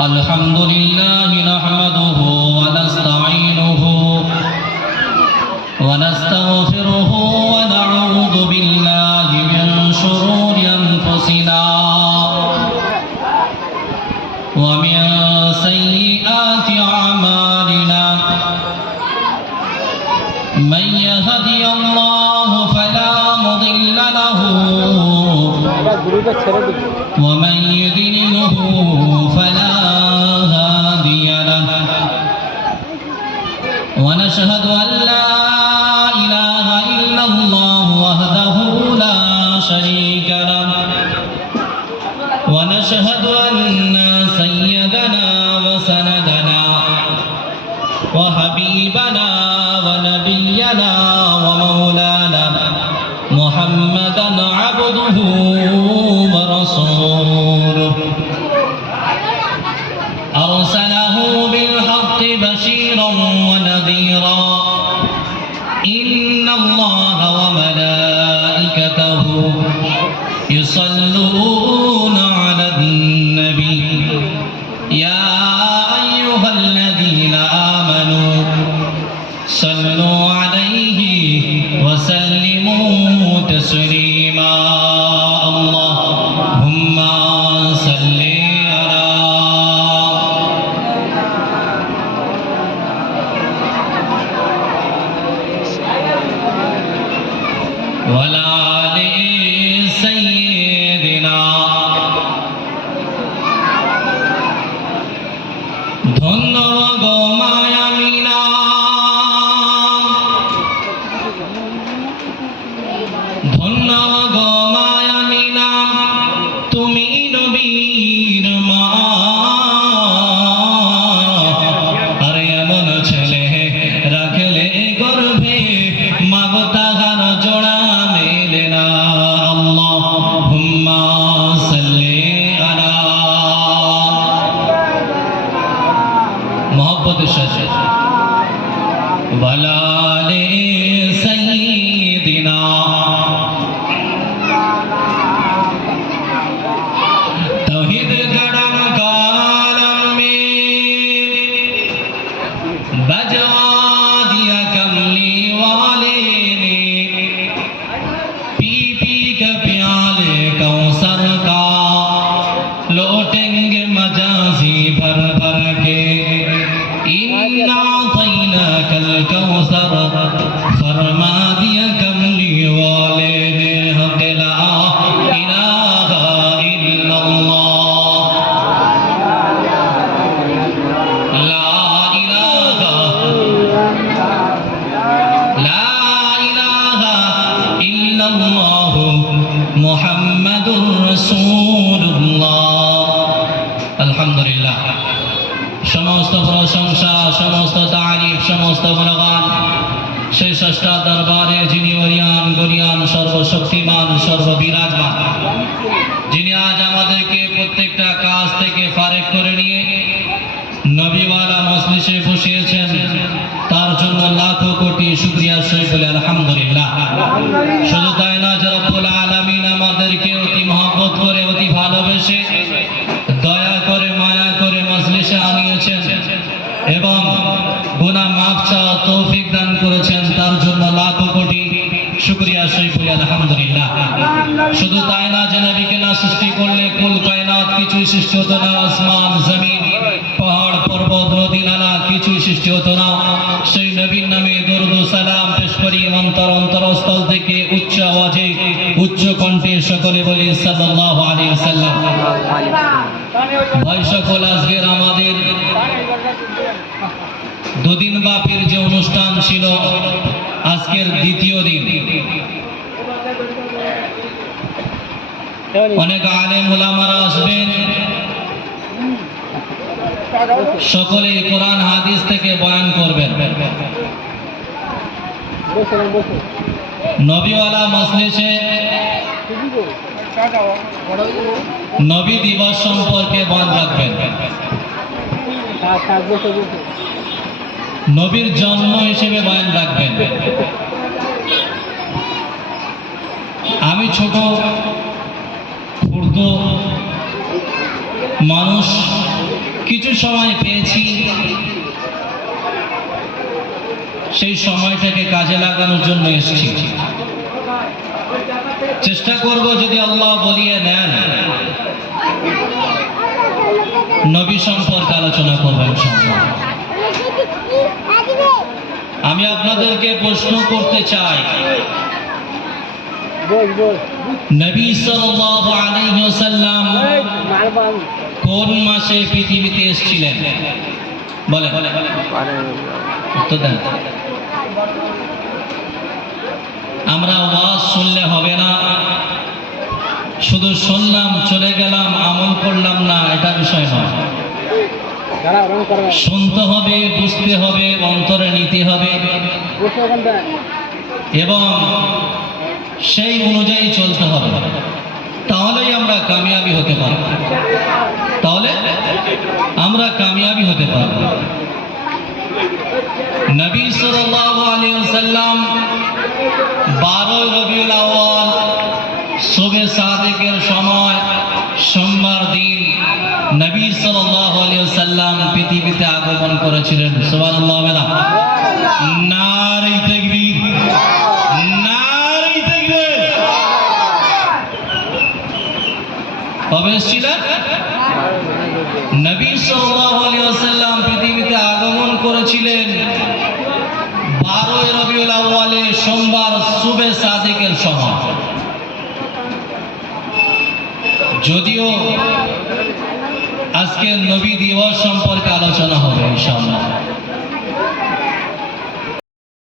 الحمد لله نحمده ونستعينه ونستغفره ونعوذ بالله من شرور أنفسنا ومن سيئات أعمالنا من يهدي الله فلا مضل له ومن يضلله فلا هادي له ونشهد أن لا إله إلا الله وحده لا شريك له ونشهد أن سيدنا وسندنا وحبيبنا ونبينا ومولانا محمدا عبده ورسوله أرسله بالحق بشيرا ونذيرا إن الله وملائكته يصلون على النبي يا أيها الذين آمنوا صلوا عليه وسلموا تسليما اللهم صل وعلى آل سيدنا ধন্যবাদ মায়ামিনা ধন্যবাদ মায়ামিনা তুমি নবীর মা আর এমন ছেলে রাখলে গর্ভে মাগো তাহার জোড়া মেলে না আল্লাহুম্মা সাল্লি আলা মোহাব্বতের সাথে ওয়ালা আলি সাইয়্যিদিনা तौहीद गड़म कालम में बजवा दिया कमली वाले ने पी पी के प्याले कौसर का लौटेंगे मजाजी भर भर के इन्ना तैना कल कौसर फरमा दिया कमली वाले ने हक़ ला इलाहा इल्लल्लाह ला इलाहा इल्लल्लाह मुहम्मदुर रसूलुल्लाह আলহামদুলিল্লাহ সমস্ত প্রশংসা সমস্ত তারিফ সমস্ত গুণগান সেই স্রষ্টা দরবারে যিনি অরিয়ান গরিয়ান সর্বশক্তিমান সর্ববিরাজমান যিনি আজ আমাদেরকে প্রত্যেকটা কাজ থেকে ফারেক করে নিয়ে নবীওয়ালা মজলিসে বসিয়েছেন তার জন্য লাখো কোটি শুকরিয়া সহিত বলে আলহামদুলিল্লাহ শুধু তাই না যে রব্বুল আলামিন আমাদেরকে অতি মহব্বত করে অতি ভালোবেসে দয়া করে মায়া করে মজলিসে আনিয়েছেন এবং গুনাহ মাফ চাওয়ার তৌফিক দান করেছেন তার জন্য লাখো কোটি শুকরিয়া সহিত বলে আলহামদুলিল্লাহ শুধু তাই না যে নবীকে না সৃষ্টি করলে কুল কায়নাত কিছুই সৃষ্টি হতো না আসমান জমিন পাহাড় পর্বত নদী নালা কিছুই সৃষ্টি হতো না সেই নবীর নামে দরুদ ও সালাম পেশ করি অন্তরস্থল থেকে উচ্চ আওয়াজে উচ্চ কণ্ঠে সকলে বলি সাল্লাল্লাহু আলাইহি ওয়াসাল্লাম ভাই সকল আজকের আমাদের দুদিন ব্যাপীর যে অনুষ্ঠান ছিল আজকের দ্বিতীয় দিন অনেক আলেম উলামারা আসবেন সকলে কোরআন হাদিস থেকে বয়ান করবেন নবীওয়ালা মজলিসে নবী দিবস সম্পর্কে বয়ান রাখবেন নবীর জন্ম হিসেবে বয়ান রাখবেন আমি ছোট ক্ষুদ্র মানুষ সময় পেয়েছি সেই সময়টাকে কাজে লাগানোর জন্য এসেছি। চেষ্টা করব যদি আল্লাহ বলিয়ে নেন নবী সম্পর্কে আলোচনা করব ইনশাআল্লাহ। আমি আপনাদেরকে প্রশ্ন করতে চাই, নবী সাল্লাল্লাহু আলাইহি ওয়াসাল্লাম কোন মাসে পৃথিবীতে এসেছিলেন? বলেন, উত্তর দেন। আমরা ওয়াজ শুনলে হবে না, শুধু শুনলাম চলে গেলাম, আমল করলাম না, এটা বিষয় নয়। শুনতে হবে, বুঝতে হবে, অন্তরে নিতে হবে এবং সেই অনুযায়ী চলতে হবে, তাহলেই আমরা কামিয়াবি হতে পারব। নবী সাল্লাল্লাহু আলাইহি ওয়াসাল্লাম 12 রবিউল আউয়াল সুবে সাদিকের সময় সোমবার দিন নবী সাল্লাল্লাহু আলাইহি ওয়াসাল্লাম পৃথিবীতে আগমন করেছিলেন। সুবহানাল্লাহ। নারে তাকবীর, নারে তাকবীর। কবে এসেছিলেন? নবী সাল্লাল্লাহু আলাইহি ওয়াসাল্লাম পৃথিবীতে আগমন করেছিলেন 12 রবিউল আউয়ালে সোমবার সুবে সাদিকের সময়। যদিও আজকে নবী দিবস সম্পর্কে আলোচনা হবে ইনশাআল্লাহ।